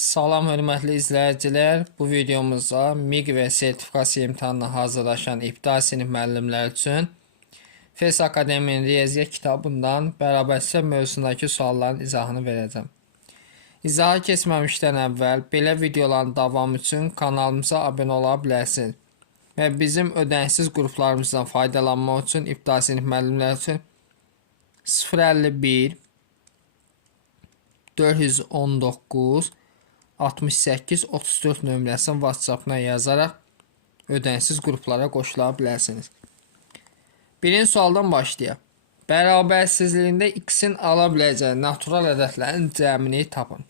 Salam hörmətli izləyicilər. Bu videomuzda MİQ və sertifikasiya imtahanına hazırlaşan ibtidai sinif müəllimləri üçün FES Akademiyinin Riyaziyyat kitabından bərabər hesab mövzusundakı sualların izahını verəcəm. İzaha keçməmişdən əvvəl belə videoların davamı üçün kanalımıza abunə ola bilərsiniz və bizim ödənişsiz qruplarımızdan faydalanmaq üçün ibtidai sinif müəllimləri üçün 051 419 68-34 nömrəsini WhatsApp-na yazaraq ödənişsiz qruplara qoşula bilərsiniz. Birinci sualdan başlayaq. Bərabərsizliyində x-in ala biləcəyi natural ədədlərin cəmini tapın.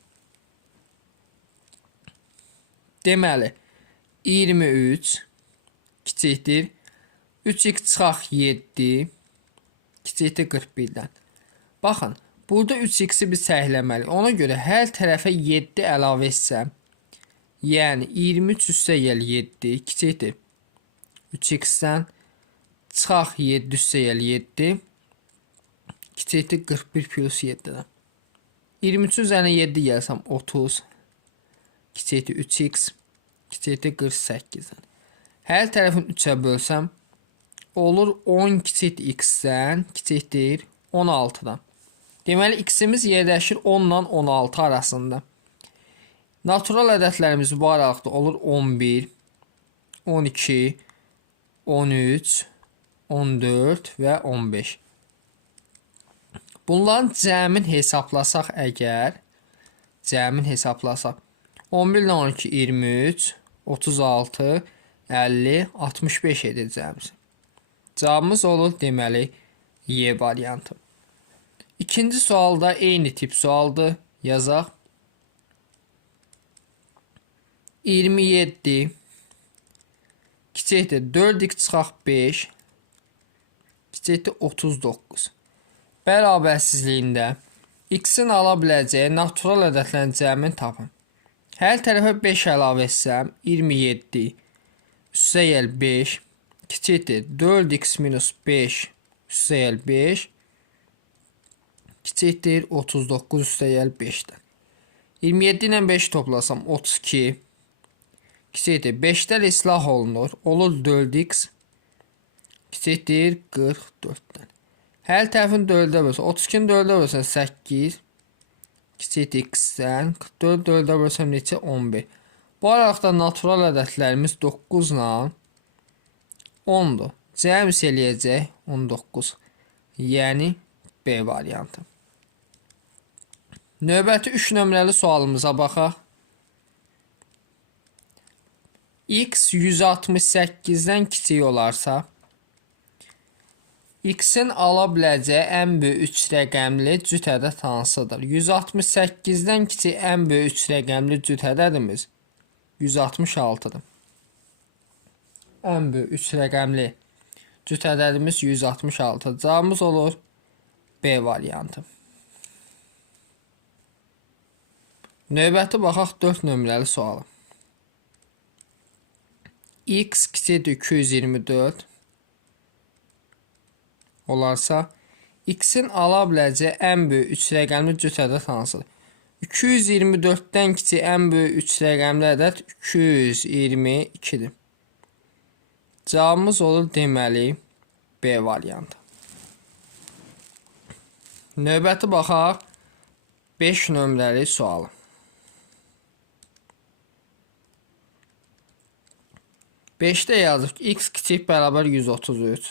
Deməli, 23 kiçikdir 3x çıxaq 7 kiçikdir 41-dən. Baxın, burada 3x-i biz səhvləməliyik. Ona görə hər tərəfə 7 əlavə etsəm, yəni 23 üstəgəl 7 kiçikdir 3x-dən çıxaq 7 üstəgəl 7 kiçikdir 41 plus 7-dən. 23 üzərinə 7 gəlsəm 30 kiçikdir 3x kiçikdir 48-dən. Hər tərəfin 3-ə bölsəm olur 10 kiçikdir x-dən kiçikdir 16-dan. Deməli, x-imiz yerləşir 10 ilə 16 arasında. Natural ədədlərimiz bu aralıqda olur 11, 12, 13, 14 və 15. Bunların cəmin hesablasaq əgər, 11 ilə 12, 23, 36, 50, 65 edir cəmisi. Cavabımız olur deməli Y variantı. İkinci sualda eyni tip sualdır. Yazaq. 27 kiçikdir 4x çıxaq 5 kiçikdir 39. Bərabərsizliyində x-in ala biləcəyi natural ədədlərin cəmini tapın. Hər tərəfə 5 əlavə etsəm 27 üstəgəl 5 kiçikdir 4x minus 5 üstəgəl 5 kiçikdir 39 üstəgəl 5-dən. 27 ilə 5 toplasam 32 kiçikdir 5-dən islah olunur. Olur 4x kiçikdir 44-dən. Hər tərəfin 4-ə bölsən 32-ni 4-ə bölsən 8 kiçikdir x-dən 44 4-ə bölsəm neçə 11. Bu aralıqda natural ədədlərimiz 9 ilə 10-dur. Cəm eləyəcək 19. Yəni B variantı. Növbəti 3 nömrəli sualımıza baxaq. X 168-dən kiçik olarsa, x-in ala biləcəyi ən böyük 3 rəqəmli cüt ədəd hansıdır? 168-dən kiçik ən böyük 3 rəqəmli cüt ədədimiz 166-dır. Ən böyük 3 rəqəmli cüt ədədimiz 166. Cavabımız olur B variantı. Növbəti baxaq 4 nömrəli sualı. X kiçikdir 224 olarsa, x-in ala biləcəyi ən böyük 3 rəqəmli cüt ədəd hansıdır? 224-dən kiçik ən böyük 3 rəqəmli ədəd 222-dir. Cavabımız olur deməli B variantı. Növbəti baxaq 5 nömrəli sualı. Beşdə yazıq x kiçik bərabər 133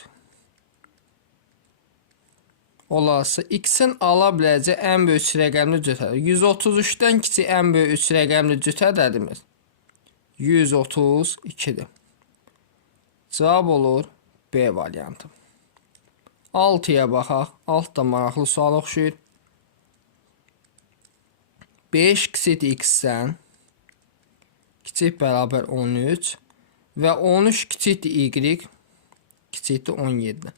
olarsa, x-in ala biləcəyi ən böyük 3 rəqəmli cüt ədəd 133-dən kiçik ən böyük 3 rəqəmli cüt ədədimiz 132-dir. Cavab olur B variantı. 6-ya baxaq. 6 da maraqlı sual oxşuyur. 5 kiçikdir x-dən kiçik bərabər 13 və 13 kiçikdir y kiçikdir 17.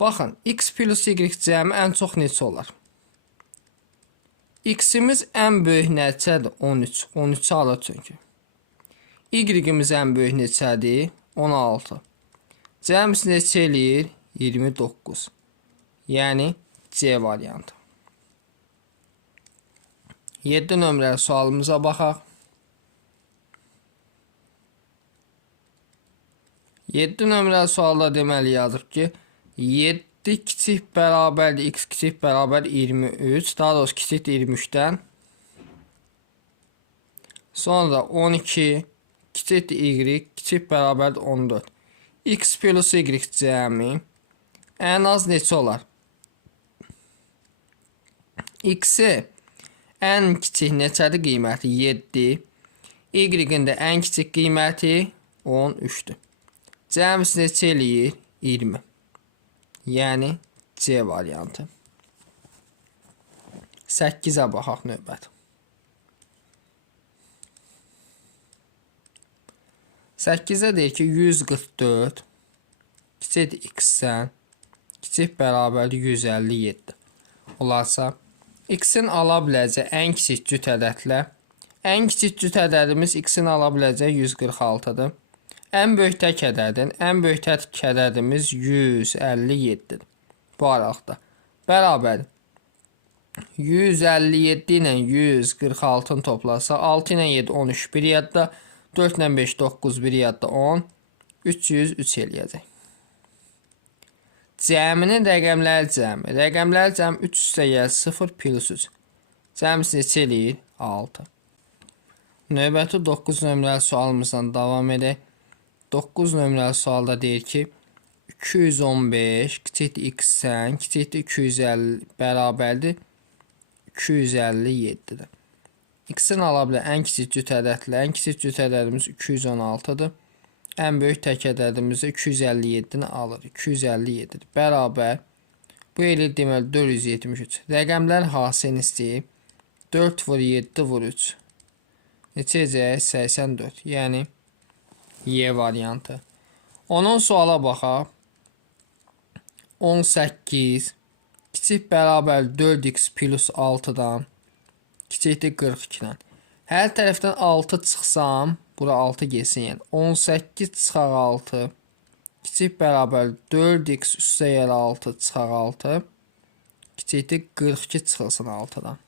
Baxın, x plus y cəmi ən çox neçə olar? X-imiz ən böyük neçədir? 13. 13-ü alır çünki. Y-imiz ən böyük neçədir? 16. Cəmisi neçə eləyir? 29. Yəni C variantı. 7 nömrəli sualımıza baxaq. 7 nömrəli sualda deməli yazıb ki, 7 kiçik bərabərdir x kiçik bərabər 23, daha doğrusu kiçikdir 23-dən. Sonra 12 kiçikdir y kiçik bərabərdir 14. X plus y cəmi ən az neçə olar? X-i ən kiçik neçədir qiyməti? 7. Y-in də ən kiçik qiyməti 13-dür. Cəmisi neçə eləyir? 20. Yəni C variantı. 8-ə baxaq növbət. 8-ə deyir ki, 144 kiçikdir x-dən kiçik bərabərdir 157. Olarsa, x-in ala biləcəyi ən kiçik cüt ədədlə ən kiçik cüt ədədimiz x-in ala biləcəyi 146-dır. Ən böyük tək ədədimiz 157-dir. Bu araqda bərabər 157 ilə 146-ını toplarsa 6 ilə 7 13 bir yadda, 4 ilə 5 9 bir yadda 10 303 eləyəcək. Cəminin rəqəmləri cəmi. Rəqəmləri cəmi 3 üstəgəl 0 plus 3. Cəmisi neçə eləyir? 6. Növbəti 9 nömrəli sualımızdan davam edək. 9 nömrəli sualda deyir ki, 215 kiçikdir x-dən kiçikdir 250 bərabərdir 257-dir. X-in ala bilən ən kiçik cüt ədədlə ən kiçik cüt ədədimiz 216-dır. Ən böyük tək ədədimiz 257-ni alır. 257-dir. Bərabər. Bu eləyir deməli 473. Rəqəmlər hasilini istəyir. 4 vur 7 vur 3. Neçə edəcək? 84. Yəni Y variantı. Onun suala baxaq. 18 kiçik bərabər 4x plus 6-dan kiçikdir 42-dən. Hər tərəfdən 6 çıxsam, bura 6 gelsin, yəni 18 çıxaq 6 kiçik bərabər 4x üstəgəl 6 çıxaq 6 kiçikdir 42 çıxılsın 6-dan.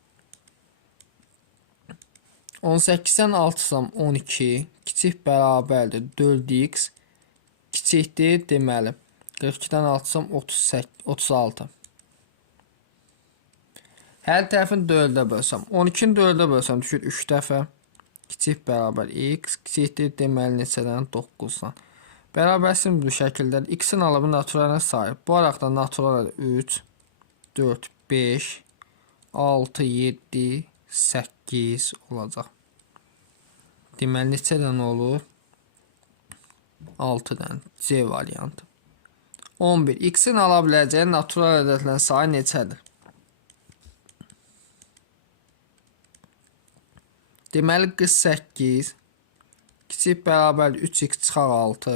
18-dən 6 çıxsam 12 kiçik bərabərdir 4x kiçikdir deməli 42-dən 6 çıxsam 36. Hər tərəfin 4-ə bölsəm, 12-ni 4-ə bölsəm düşür 3 dəfə. Kiçik bərabər x, kiçikdir deməli neçədən 9-dan. Bərabərsin bu şəkildə x-in alıbı naturalına sahib. Bu araqda natural 3, 4, 5, 6, 7, 8 olacaq. Deməli neçədən olur? 6-dən. C variantı. 11. X-in ala biləcəyi natural ədədlərin sayı neçədir? Deməli 48 kiçik bərabər 3x çıxaq 6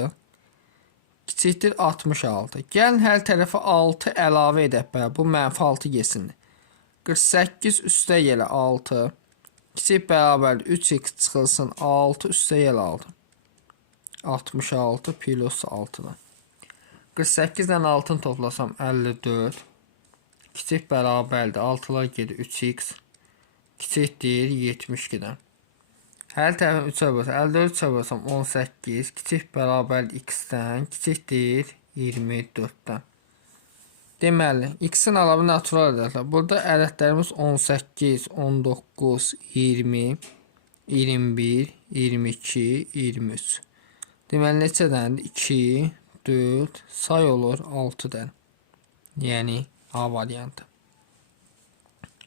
kiçikdir 66. Gəlin hər tərəfə 6 əlavə edək. Bu mənfi 6 yesindir. 48 üstəgələ 6 kiçik bərabər 3x çıxılsın 6 üstəgələ 6. 66 plus 6-dan. 48-dən 6-ını toplasam 54. Kiçik bərabərdir 6-lar gedir 3x. Kiçikdir 72-dən. Hər tərəfin 3-ə bölsəm, 54 3-ə bölsəm 18, kiçik bərabərdir x-dən, kiçikdir 24-dən. Deməli, x-in alavı natural ədədlər. Burada ədədlərimiz 18, 19, 20, 21, 22, 23. Deməli, neçədəndir? 2, 4, say olur 6-dən. Yəni, A variantı.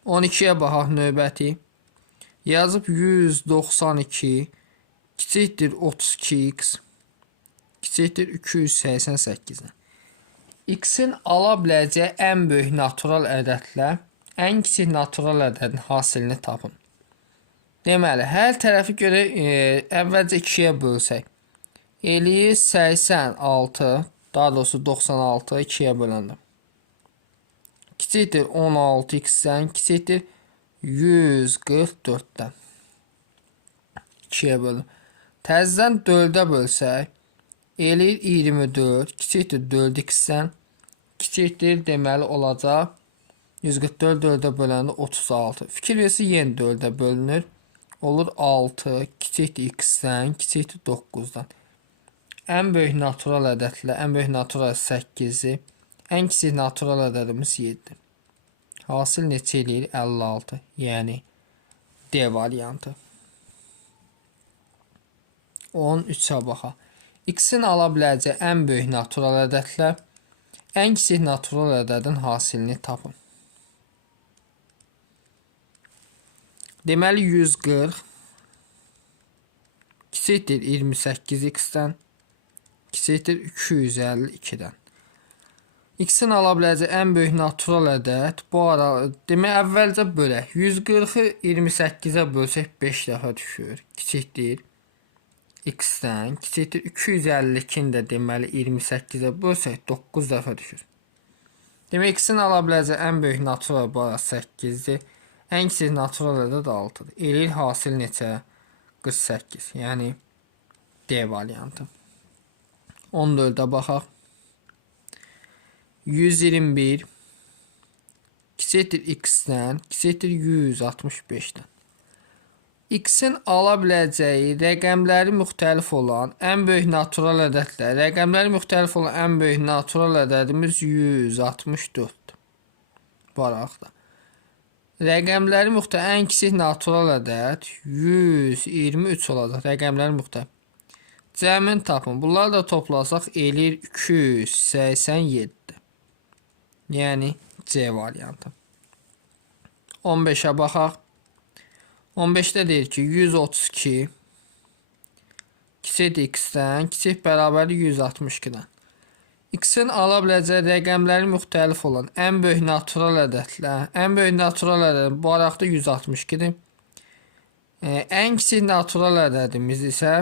12-yə baxaq növbəti. Yazıb 192 kiçikdir 32x kiçikdir 288-dən. X-in ala biləcəyi ən böyük natural ədədlə ən kiçik natural ədədin hasilini tapın. Deməli, hər tərəfi görə əvvəlcə 2-yə bölsək. Eləyir 86, daha doğrusu 96 2-yə böləndə. Kiçikdir 16x-dən, kiçikdir 144-dən. 2-yə bölün. Təzədən 4-ə bölsək, eləyir 24, kiçikdir 4x-dən, kiçikdir deməli olacaq 144 4-ə böləndə 36. Fikir versə yenə 4-ə bölünür. Olur 6, kiçikdir x-dən, kiçikdir 9-dan. ən böyük natural ədədlə ən böyük natural 8-i, ən kiçik natural ədədimiz 7. Hasil neçə eləyir? 56. Yəni D variantı. 13-ə baxaq. X-in ala biləcəyi ən böyük natural ədədlə ən kiçik natural ədədin hasilini tapın. Deməli 140 kiçikdir 28x-dən, kiçikdir 252-dən. X-in ala biləcəyi ən böyük natural ədəd bu ara demək əvvəlcə bölək. 140-ı 28-ə bölsək 5 dəfə düşür. Kiçikdir x-dən, kiçikdir 252-ni də deməli 28-ə bölsək 9 dəfə düşür. Demək x-in ala biləcəyi ən böyük natural bu ara 8-dir. Ən kiçik natural ədəd 6-dır. Eləyir hasil neçə? 48. Yəni D variantı. 14-ə baxaq. 121 kiçikdir x-dən, kiçikdir 165-dən. X-in ala biləcəyi rəqəmləri müxtəlif olan ən böyük natural ədədlə rəqəmləri müxtəlif olan ən böyük natural ədədimiz 164-dür. Baraqda. Rəqəmləri müxtəlif ən kiçik natural ədəd 123 olacaq. Rəqəmləri müxtəlif. Cəmin tapın. Bunları da toplasaq eləyir 287. Yəni C variantı. 15-ə baxaq. 15-də deyir ki 132 kiçikdir x-dən, kiçik bərabərdir 162-dən. X-in ala biləcəyi rəqəmləri müxtəlif olan ən böyük natural ədədlə ən böyük natural ədəd bu araqda 162-dir. Ən kiçik natural ədədimiz isə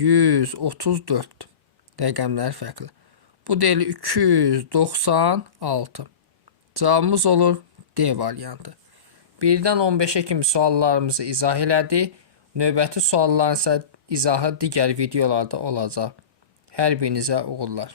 134-dür. Rəqəmləri fərqli. Bu deyil 296. Cavabımız olur D variantı. 1-dən 15-ə kimi suallarımızı izah elədik. Növbəti sualların isə izahı digər videolarda olacaq. Hər birinizə uğurlar.